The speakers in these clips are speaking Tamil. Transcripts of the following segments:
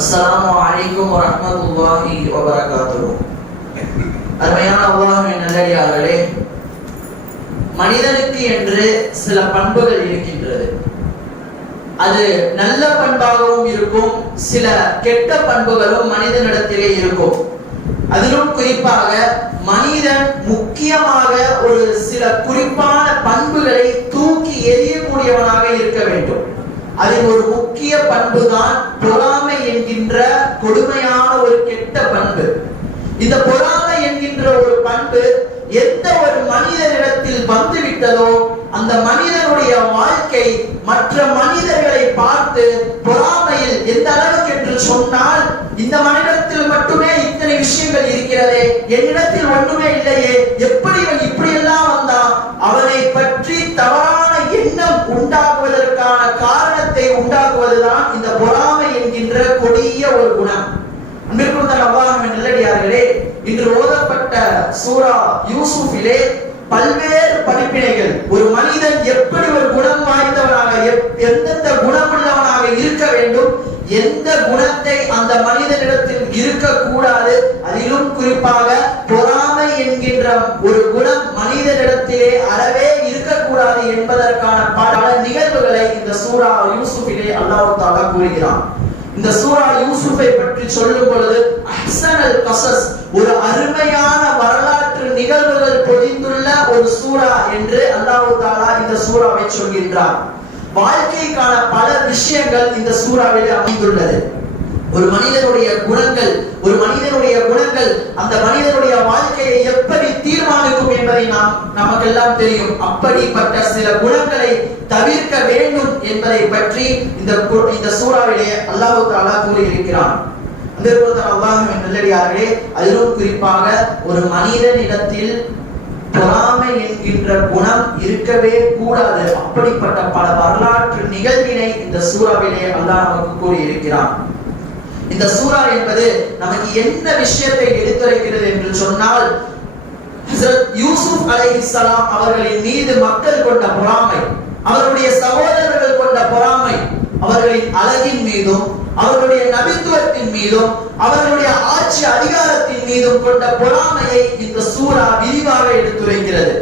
அஸ்ஸலாமு அலைக்கும் வரஹ்மத்துல்லாஹி வபரகாத்துஹு. அருமையான அல்லாஹ்வின் நல்லடியார்களே, மனிதனுக்கு என்று சில பண்புகள் இருக்கின்றது. அது நல்ல பண்பாகவும் இருக்கும், சில கெட்ட பண்புகளும் மனிதனிடத்திலே இருக்கும். அதிலும் குறிப்பாக மனிதன் முக்கியமாக ஒரு சில குறிப்பான பண்புகளை தூக்கி எறியக்கூடியவனாக இருக்க வேண்டும். அதில் ஒரு முக்கிய பண்பு தான் பொறாமை என்கின்ற கொடுமையான ஒரு கெட்ட பண்பு. இந்த பொறாமை என்கின்ற ஒரு பண்பு எந்த ஒரு மனிதனிடத்தில் வந்துவிட்டதோ அந்த மனிதனுடைய வாழ்க்கை மற்ற மனிதர்களை பார்த்து பொறாமையில் எந்த அளவுக்கு என்று சொன்னால், இந்த மனிதத்தில் மட்டுமே இத்தனை விஷயங்கள் இருக்கிறதே, என்னிடத்தில் ஒன்றுமே இல்லையே, எப்படி இவன் இப்படி எல்லாம் வந்தான், அவனை பற்றி தவறான எண்ணம் உண்டாக்குவதற்கான காரணத்தை உண்டாக்குவதுதான் இந்த பொறாமை என்கின்ற கொடிய ஒரு குணம். அன்பிற்குரிய அல்லாஹ்வின் நல்லடியார்களே, இன்று ஓதப்பட்ட சூரா யூசுஃபிலே பல்வேறு படிப்பினைகள், ஒரு மனிதன் எப்படி ஒரு குணம் வாய்ந்தவனாக, எந்தெந்த குணமுள்ளவனாக இருக்க வேண்டும், எந்த குணத்தை அந்த மனிதனிடத்தில் இருக்கக்கூடாது, அதிலும் குறிப்பாக பொறாமை என்கின்ற ஒரு குணம் மனிதனிடத்திலே அறவே இருக்கக்கூடாது என்பதற்கான பல நிகழ்வுகளை இந்த சூரா யூசுஃபிலே அல்லாஹ் தஆலா கூறுகிறான். இந்த சூரா யூசுஃபை பற்றி சொல்லும் பொழுது அஹ்ஸனல் கஸஸ், ஒரு அருமையான வரலாற்று நிகழ்வுகள் பொதிந்துள்ள ஒரு சூரா என்று அல்லாஹ் தஆலா இந்த சூராவை சொல்கின்றார். வாழ்க்கைக்கான பல விஷயங்கள் இந்த சூறாவிலே அமைந்துள்ளது. ஒரு மனிதனுடைய குணங்கள் அந்த மனிதனுடைய வாழ்க்கையை எப்படி தீர்மானிக்கும் என்பதை நமக்கெல்லாம் தெரியும். அப்படிப்பட்ட சில குணங்களை தவிர்க்க வேண்டும் என்பதை பற்றி இந்த சூறாவிலே அல்லாஹ் தஆலா கூறியிருக்கிறான். அல்லாஹ்வின் நல்லடியார்களே, அதிலும் குறிப்பாக ஒரு மனிதனிடத்தில் பொறாமை என்கின்ற குணம் இருக்கவே கூடாது. அப்படிப்பட்ட பல வரலாற்று நிகழ்வினை இந்த சூறாவிலே அல்லாஹ் நமக்கு கூறியிருக்கிறான். இந்த சூரா என்பது நமக்கு என்ன விஷயத்தை எடுத்துரைக்கிறது என்று சொன்னால், ஹஜ்ரத் யூசுப் அலைஹிஸ்ஸலாம் அவர்களின் மீது மக்கள் கொண்ட பொறாமை, அவருடைய சகோதரர்கள் கொண்ட பொறாமை, அவர்களின் அழகின் மீதும் அவர்களுடைய நபித்துவத்தின் மீதும் அவர்களுடைய ஆட்சி அதிகாரத்தின் மீதும் கொண்ட பொறாமையை இந்த சூரா விரிவாக எடுத்துரைக்கிறது.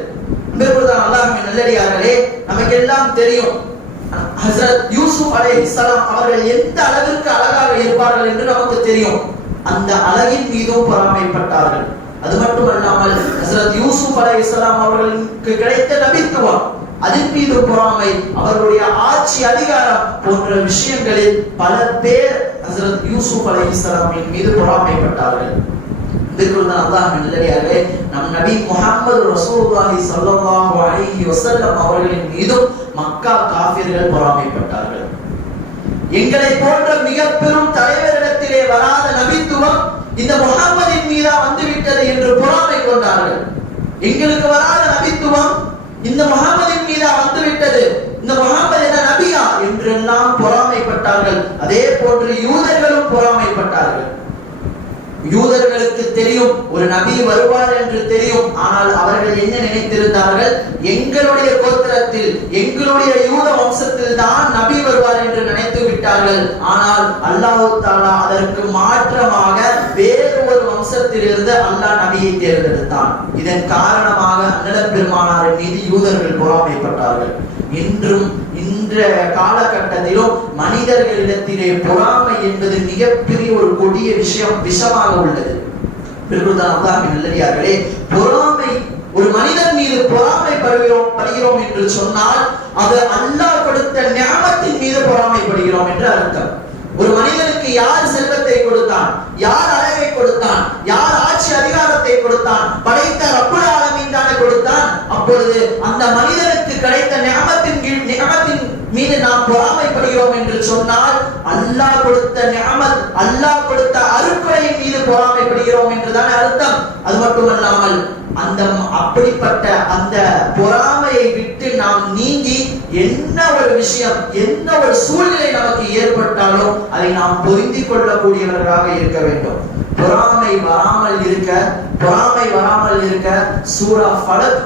அல்லாஹ்வின் நல்லடியார்களே, நமக்கு எல்லாம் தெரியும் ஹஜ்ரத் யூசுப் அலைஹிஸ்ஸலாம் அவர்கள் எந்த அளவிற்கு அழகாக இருப்பார்கள் என்று நமக்கு தெரியும். அந்த அழகின் மீதும் பொறாமைப்பட்டார்கள். அது மட்டுமல்லாமல் ஹஜ்ரத் யூசுப் அலைஹிஸ்ஸலாம் அவர்களுக்கு கிடைத்த நபித்துவம், அதன் மீது பொறாமை, அவர்களுடைய ஆட்சி அதிகாரம் போன்ற விஷயங்களில் பல பேர் ஹஜ்ரத் யூசுப் அலைஹிஸ்ஸலாமின் மீது பொறாமைப்பட்டார்கள். அல்லாஹ்வின் நல்லடியார்களே, நம் நபி முஹம்மது ரசூலுல்லாஹி ஸல்லல்லாஹு அலைஹி வஸல்லம் அவர்களின் மீதும் மக்கா காஃபிர்கள் பொறாமைப்பட்டார்கள். எங்களை போன்ற மிக பெரும் தலைவரிடத்திலே வராத நபித்துவம் இந்த முஹம்மதின் மீதா வந்துவிட்டது என்று பொறாமை கொண்டார்கள். எங்களுக்கு வராத நபித்துவம் இந்த முஹம்மதின் மீதா வந்துவிட்டது, இந்த முஹம்மது என்ன நபியா என்றெல்லாம் பொறாமைப்பட்டார்கள். அதே போன்று யூதர்களும் பொறாமைப்பட்டார்கள். யூதர்களுக்கு தெரியும் ஒரு நபி வருவார் என்று தெரியும். ஆனால் அவர்கள் என்ன நினைத்திருந்தார்கள், எங்களுடைய கோத்திரத்தில் எங்களுடைய யூத வம்சத்தில் தான் நபி வருவார் என்று நினைத்து விட்டார்கள். ஆனால் அல்லாஹ் தஆலா அதற்கு மாற்றமாக வேறு ஒரு வம்சத்தில் இருந்து அல்லாஹ் நபியை தேர்ந்தெடுத்தான். இதன் காரணமாக அன்னலம் பெருமானாரின் மீது யூதர்கள் பொறாமைப்பட்டார்கள். இன்றும் இன்றைய காலகட்டத்திலும் மனிதர்களிடத்திலே பொறாமை என்பது மிகப்பெரிய ஒரு கொடிய விஷமாக உள்ளது. அல்லாஹ்வின் நல்லடியார்களே, பொறாமை, ஒரு மனிதன் மீது பொறாமை படுகிறோம் என்று சொன்னால் அது அல்லாஹ் கொடுத்த நிஅமத்தின் மீது பொறாமைப்படுகிறோம் என்று அர்த்தம். ஒரு மனிதனுக்கு யார் செல்வத்தை கொடுத்தான், யார் அழகை கொடுத்தான், யார் ஆட்சி அதிகாரத்தை கொடுத்தான், படைத்த ரப்புல் ஆலமீன் தானே கொடுத்தான். அப்பொழுது அந்த மனிதனுக்கு கிடைத்த நிஅமத்தின் மீது நாம் பொறாமைப்படுகிறோம் என்று சொன்னால் அல்லாஹ் கொடுத்த நிஅமத், அல்லாஹ் கொடுத்த அருட்கொடையின் மீது பொறாமைப்படுகிறோம் என்றுதான் அர்த்தம். அது மட்டுமல்லாமல் அப்படிப்பட்ட அந்த பொறாமையை விட்டு நாம் நீங்கி என்ன ஒரு விஷயம், என்ன ஒரு சூழ்நிலை நமக்கு ஏற்பட்டாலும் அதை நாம் பொருந்திக் கொள்ளக்கூடியவர்களாக இருக்க வேண்டும். பொறாமை வராமல் இருக்க சூரா ஃபலக்,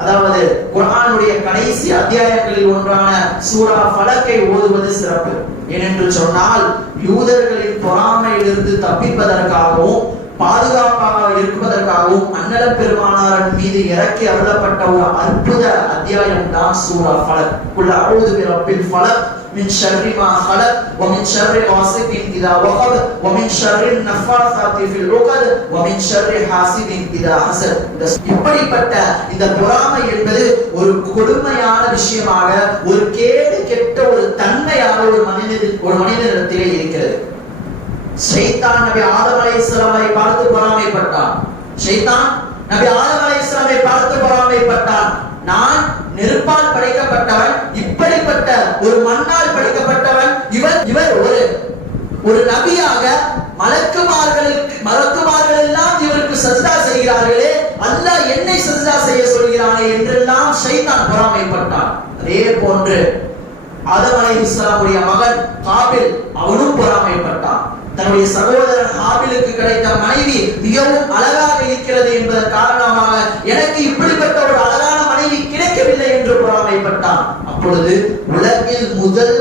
அதாவது குர்ஆனுடைய கடைசி அத்தியாயங்களில் ஒன்றான சூரா ஃபலக்கை ஓதுவது சிறப்பு. ஏனென்று சொன்னால் யூதர்களின் பொறாமையிலிருந்து தப்பிப்பதற்காகவும் பாதுகாப்பாக இருப்பதற்காகவும் அன்னல பெருமானாரின் மீது இறக்கி அருளப்பட்ட ஒரு அற்புத அத்தியாயம் தான் சூரா ஃபலக். குல் அஊது பிரப்பில் ஃபலக் மின் ஷர்ரி மா ஹலக் வ மின் ஷர்ரி காஸிகின் இதா வகப் வ மின் ஷர்ரி நஃபாஸாத்தி ஃபில் உகத் வ மின் ஷர்ரி ஹாசிதின் இதா ஹஸத். இப்படிப்பட்ட இந்த பொறாமை என்பது ஒரு கொடுமையான விஷயமாக, ஒரு கேடு கெட்ட ஒரு தன்மையாக ஒரு மனிதனிடத்திலே இருக்கிறது. ஷைத்தான் நபி ஆதம் அலைஹிஸ்ஸலாமை பார்த்து பொறாமைப்பட்டான். ஷைத்தான் நபி ஆதம் அலைஹிஸ்ஸலாமை பார்த்து பொறாமைப்பட்டான். நான் நெருப்பால் படைக்கப்பட்டவன், இப்படிப்பட்ட ஒரு மண்ணால் படைக்கப்பட்டவன், இவர் ஒரு நபியாக மலக்குமார்கள் எல்லாம் இவருக்கு சஜ்தா செய்கிறார்களே, அல்லாஹ் என்னை சஜ்தா செய்ய சொல்கிறானே என்றெல்லாம் ஷைத்தான் பொறாமைப்பட்டான். அதே போன்று ஆதம் அலைஹிஸ்ஸலாமுடைய மகன் காபில் அவனும் பொறாமைப்பட்டான். தன்னுடைய சகோதரன் ஹாபிலுக்கு கிடைத்த மனைவி மிகவும் அழகாக இருக்கிறது என்பதன் காரணமாக எனக்கு இப்படிப்பட்ட ஒரு அழகான மனைவி கிடைக்கவில்லை என்று பொறாமைப்பட்டான். அப்பொழுது உலகில்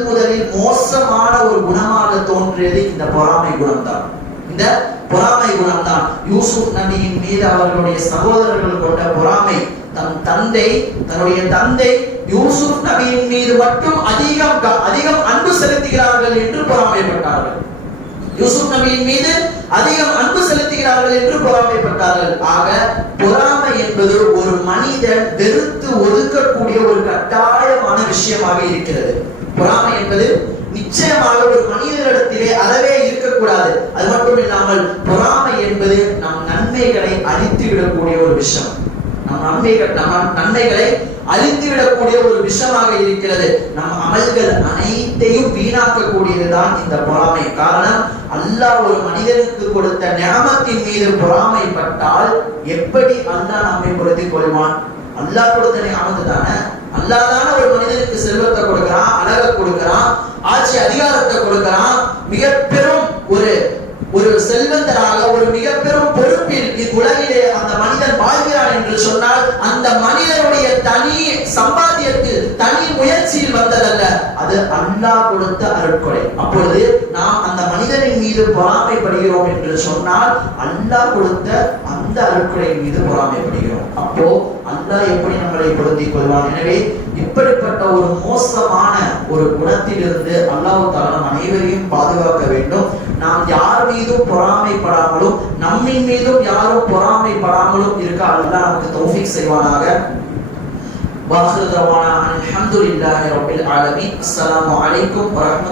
முதலில் மோசமான ஒரு குணமாக தோன்றியது இந்த பொறாமை குணம்தான். இந்த பொறாமை குணம்தான் யூசுப் நபியின் மீது அவர்களுடைய சகோதரர்கள் கொண்ட பொறாமை. தன்னுடைய தந்தை யூசுப் நபியின் மீது மட்டும் அதிகம் அன்பு செலுத்துகிறார்கள் என்று பொறாமைப்பட்டார்கள். யூசுப் நபியின் மீது அதிகம் அன்பு செலுத்துகிறார்கள் என்று பொறாமைப்பட்டார்கள். ஆக பொறாமை என்பது ஒரு மனிதன் வெறுத்து ஒதுக்கக்கூடிய ஒரு கட்டாயமான விஷயமாக இருக்கிறது. பொறாமை என்பது நிச்சயமாக ஒரு மனிதனிடத்திலே அறவே இருக்கக்கூடாது. அது மட்டும் இல்லாமல் பொறாமை என்பது நம் நன்மைகளை அழித்து விடக்கூடிய ஒரு விஷயம். நம் நன்மைகளை அழித்துவிடக்கூடிய ஒரு விஷயமாக இருக்கிறது. நம் அமல்கள் அனைத்தையும் வீணாக்கக்கூடியதுதான் இந்த பொறாமை. காரணம், அல்லாஹ் ஒரு மனிதனுக்கு கொடுத்த நியமத்தின் மீது பொறாமைப்பட்டால் எப்படி அல்லாஹ் நம்மை பொருத்திக் கொள்வான்? அல்லாஹ் கொடுத்த நியமத்து தானே. அல்லாஹ் தானே ஒரு மனிதனுக்கு செல்வத்தை கொடுக்கிறான், அழகை கொடுக்கிறான், ஆட்சி அதிகாரத்தை கொடுக்கிறான். மிக பெரும் ஒரு செல்வந்தராக ஒரு மிக பெரும் பொறுப்பில் இவ்வுலகிலே அந்த மனிதன் வாழ்கிறான் என்று சொன்னால் அந்த மனிதனுடைய தனி சம்பாத்தியத்தில் தனி முயற்சியில் வந்ததல்ல, அது அல்லாஹ் கொடுத்த அருட்கொடை. அப்பொழுது நாம் அந்த மனிதனின் மீது பொறாமைப்படுகிறோம் என்று சொன்னால் அல்லாஹ் கொடுத்த அந்த அருட்கொடையின் மீது பொறாமைப்படுகிறோம். அப்போ அல்லாஹ் எப்படி நம்மளை பொருந்திக் கொள்வான்? எனவே இப்படிப்பட்ட ஒரு மோசமான ஒரு குணத்திலிருந்து அல்லாஹ் தஆலா அனைவரையும் பாதுகாக்க வேண்டும். நாம் யார் மீதும் பொறாமைப்படாமலும் நம்மின் மீதும் யாரும் பொறாமைப்படாமலும் இருக்க அல்லாஹ் நமக்கு தௌஃபீக் செய்வானாக. வாஹிரு தஅவானா அல்ஹம்துலில்லாஹி ரப்பில் ஆலமீன். அஸ்ஸலாமு அலைக்கும் வரஹ்மத்துல்லாஹி